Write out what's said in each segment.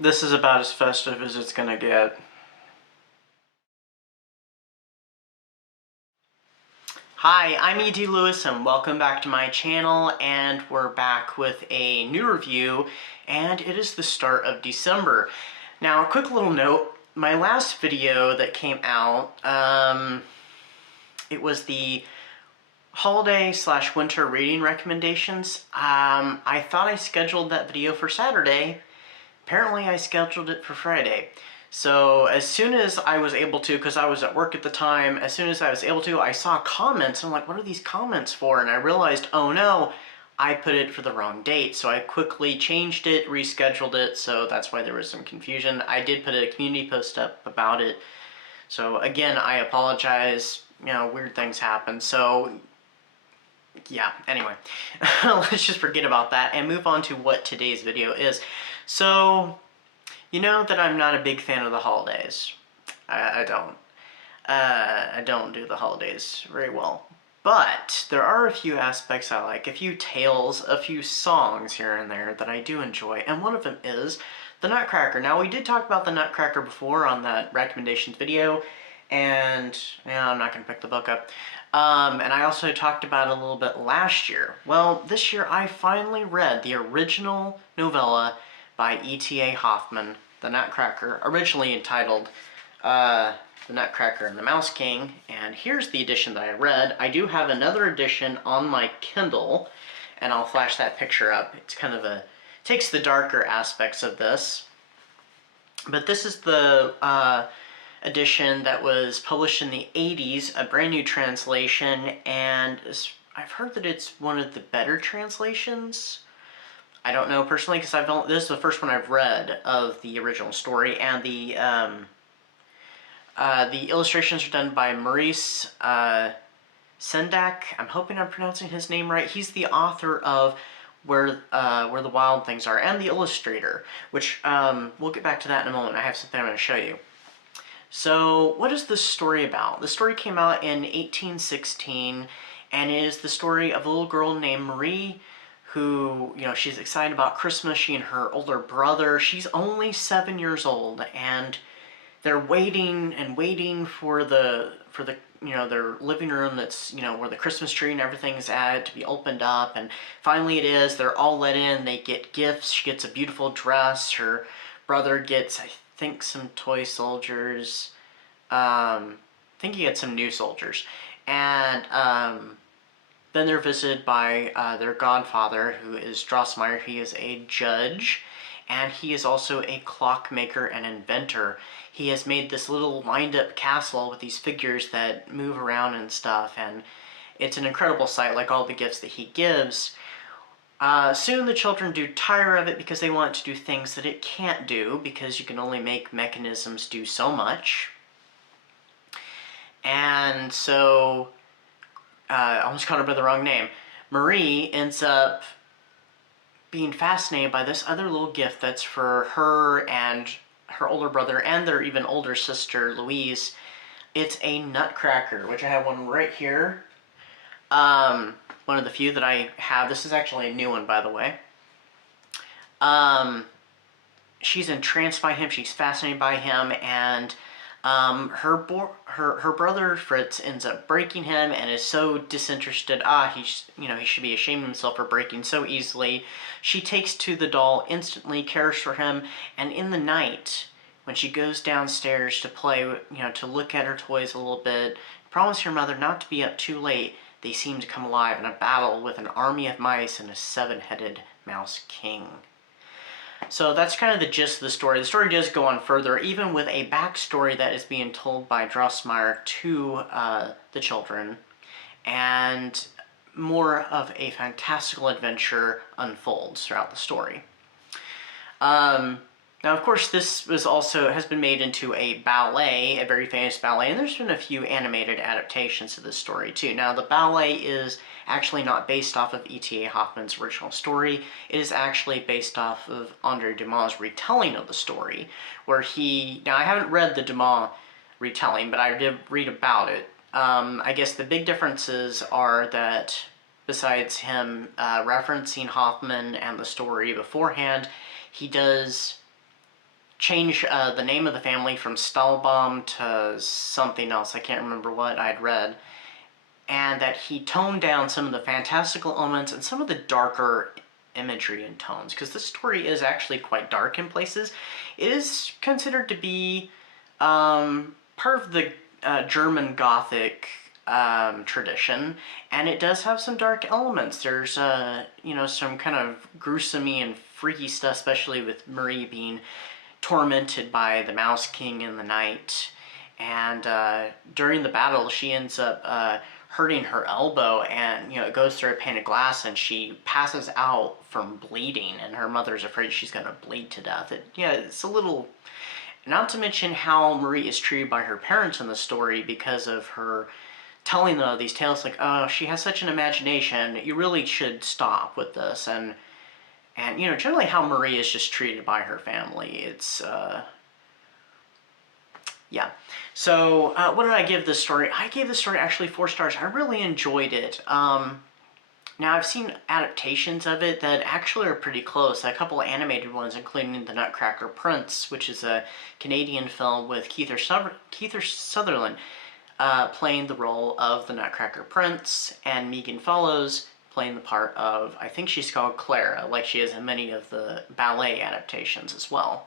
This is about as festive as it's gonna get. Hi, I'm E.T. Lewis and welcome back to my channel, and we're back with a new review, and it is the start of December. Now, a quick little note, my last video that came out, it was the holiday/winter reading recommendations. I thought I scheduled that video for Saturday. Apparently I scheduled it for Friday. So as soon as I was able to, because I was at work at the time, as soon as I was able to, I saw comments. I'm like, what are these comments for? And I realized, oh no, I put it for the wrong date. So I quickly changed it, rescheduled it. So that's why there was some confusion. I did put a community post up about it. So again, I apologize. You know, weird things happen. So yeah, anyway, let's just forget about that and move on to what today's video is. So, you know that I'm not a big fan of the holidays. I don't do the holidays very well. But there are a few aspects I like, a few tales, a few songs here and there that I do enjoy, and one of them is The Nutcracker. Now, we did talk about The Nutcracker before on that recommendations video, and yeah, I'm not going to pick the book up. And I also talked about it a little bit last year. Well, this year I finally read the original novella by E.T.A. Hoffmann, The Nutcracker, originally entitled The Nutcracker and the Mouse King, and here's the edition that I read. I do have another edition on my Kindle, and I'll flash that picture up. It's kind of a, takes the darker aspects of this. But this is the edition that was published in the 80s, a brand new translation, and I've heard that it's one of the better translations. I don't know personally, because this is the first one I've read of the original story, and the illustrations are done by Maurice Sendak. I'm hoping I'm pronouncing his name right. He's the author of Where the Wild Things Are, and the illustrator, which we'll get back to that in a moment. I have something I'm going to show you. So, what is this story about? The story came out in 1816, and it is the story of a little girl named Marie, who, you know, she's excited about Christmas. She and her older brother, she's only 7 years old, and they're waiting and waiting for the you know, their living room that's, you know, where the Christmas tree and everything is at to be opened up, and finally it is. They're all let in. They get gifts. She gets a beautiful dress. Her brother gets, I think, some toy soldiers. I think he gets some new soldiers. And then they're visited by their godfather, who is Drossmeyer. He is a judge, and he is also a clockmaker and inventor. He has made this little wind-up castle with these figures that move around and stuff, and it's an incredible sight, like all the gifts that he gives. Soon the children do tire of it because they want to do things that it can't do, because you can only make mechanisms do so much. And so, I almost called her by the wrong name. Marie ends up being fascinated by this other little gift that's for her and her older brother and their even older sister, Louise. It's a nutcracker, which I have one right here. One of the few that I have. This is actually a new one, by the way. She's entranced by him. She's fascinated by him, and her brother Fritz ends up breaking him and is so disinterested. He should be ashamed of himself for breaking so easily. She takes to the doll instantly, cares for him, and in the night, when she goes downstairs to play, you know, to look at her toys a little bit, promise her mother not to be up too late. They seem to come alive in a battle with an army of mice and a seven-headed mouse king. So that's kind of the gist of the story. The story does go on further, even with a backstory that is being told by Drossmeyer to the children, and more of a fantastical adventure unfolds throughout the story. Now, of course, this has been made into a ballet, a very famous ballet, and there's been a few animated adaptations of this story, too. Now, the ballet is actually not based off of E.T.A. Hoffmann's original story. It is actually based off of Andre Dumas' retelling of the story, where now, I haven't read the Dumas retelling, but I did read about it. I guess the big differences are that, besides him referencing Hoffmann and the story beforehand, he does change the name of the family from Stahlbaum to something else. I can't remember what I'd read. And that he toned down some of the fantastical elements and some of the darker imagery and tones, because this story is actually quite dark in places. It is considered to be part of the German Gothic tradition, and it does have some dark elements. There's you know, some kind of gruesome and freaky stuff, especially with Marie being tormented by the Mouse King in the night. And during the battle, she ends up hurting her elbow, and, you know, it goes through a pane of glass, and she passes out from bleeding, and her mother's afraid she's gonna bleed to death. Yeah, it's a little. Not to mention how Marie is treated by her parents in the story because of her telling them these tales, like, oh, she has such an imagination, you really should stop with this. And you know, generally how Marie is just treated by her family. It's yeah. So what did I give this story? I gave this story actually 4 stars. I really enjoyed it. Now, I've seen adaptations of it that actually are pretty close. A couple of animated ones, including The Nutcracker Prince, which is a Canadian film with Kiefer Sutherland playing the role of the Nutcracker Prince, and Megan Follows playing the part of, I think she's called Clara, like she is in many of the ballet adaptations as well.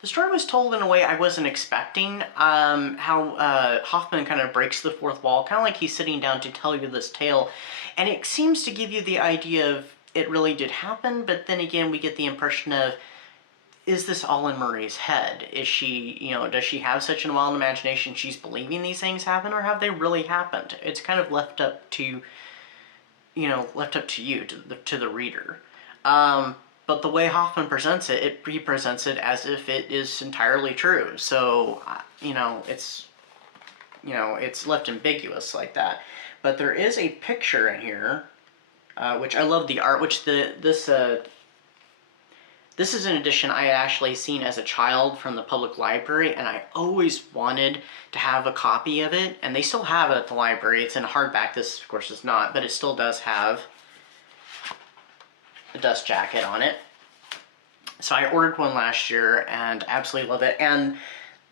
The story was told in a way I wasn't expecting, how Hoffmann kind of breaks the fourth wall, kind of like he's sitting down to tell you this tale, and it seems to give you the idea of it really did happen, but then again we get the impression of, is this all in Marie's head? Is she, you know, does she have such a wild imagination she's believing these things happen, or have they really happened? It's kind of left up to, you know, left up to you, to the reader. But the way Hoffmann presents it, he presents it as if it is entirely true. So, you know, it's left ambiguous like that. But there is a picture in here, which I love the art, which this is an edition I had actually seen as a child from the public library, and I always wanted to have a copy of it, and they still have it at the library. It's in hardback. This, of course, is not, but it still does have a dust jacket on it. So I ordered one last year and absolutely love it. And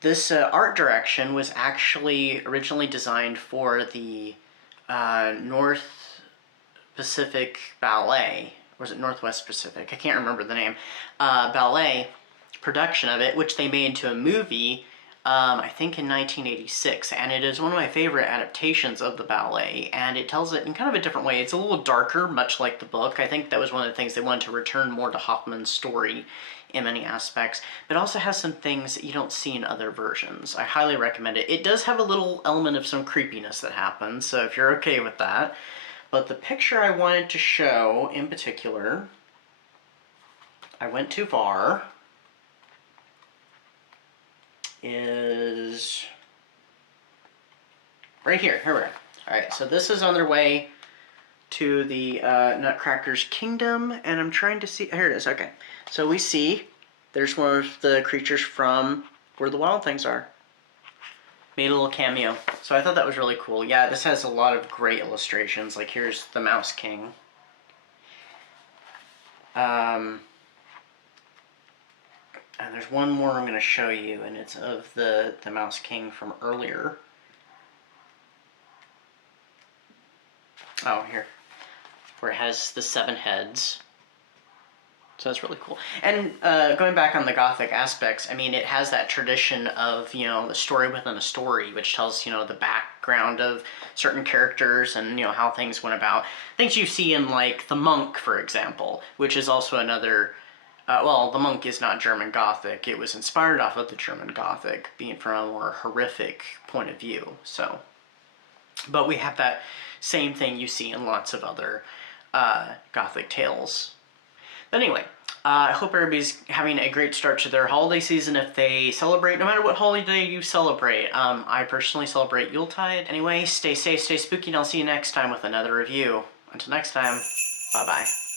this art direction was actually originally designed for the North Pacific Ballet, or was it Northwest Pacific? I can't remember the name. Ballet production of it, which they made into a movie, I think in 1986, and it is one of my favorite adaptations of the ballet, and it tells it in kind of a different way. It's a little darker, much like the book. I think that was one of the things they wanted to return more to Hoffmann's story in many aspects, but also has some things that you don't see in other versions. I highly recommend it. It does have a little element of some creepiness that happens, so if you're okay with that. But the picture I wanted to show in particular, I went too far, is right here. Here we are. Alright, so this is on their way to the Nutcracker's kingdom, and I'm trying to see, here it is, okay. So we see, there's one of the creatures from Where the Wild Things Are. Made a little cameo. So I thought that was really cool. Yeah, this has a lot of great illustrations. Like, here's the Mouse King. And there's one more I'm going to show you, and it's of the Mouse King from earlier. Oh, here. Where it has the 7 heads. So that's really cool. And going back on the Gothic aspects, I mean, it has that tradition of, you know, the story within a story, which tells, you know, the background of certain characters and, you know, how things went about. Things you see in, like, The Monk, for example, which is also another... well, The Monk is not German Gothic. It was inspired off of the German Gothic, being from a more horrific point of view. So, but we have that same thing you see in lots of other Gothic tales. But anyway, I hope everybody's having a great start to their holiday season if they celebrate, no matter what holiday you celebrate. I personally celebrate Yuletide. Anyway, stay safe, stay spooky, and I'll see you next time with another review. Until next time, bye-bye.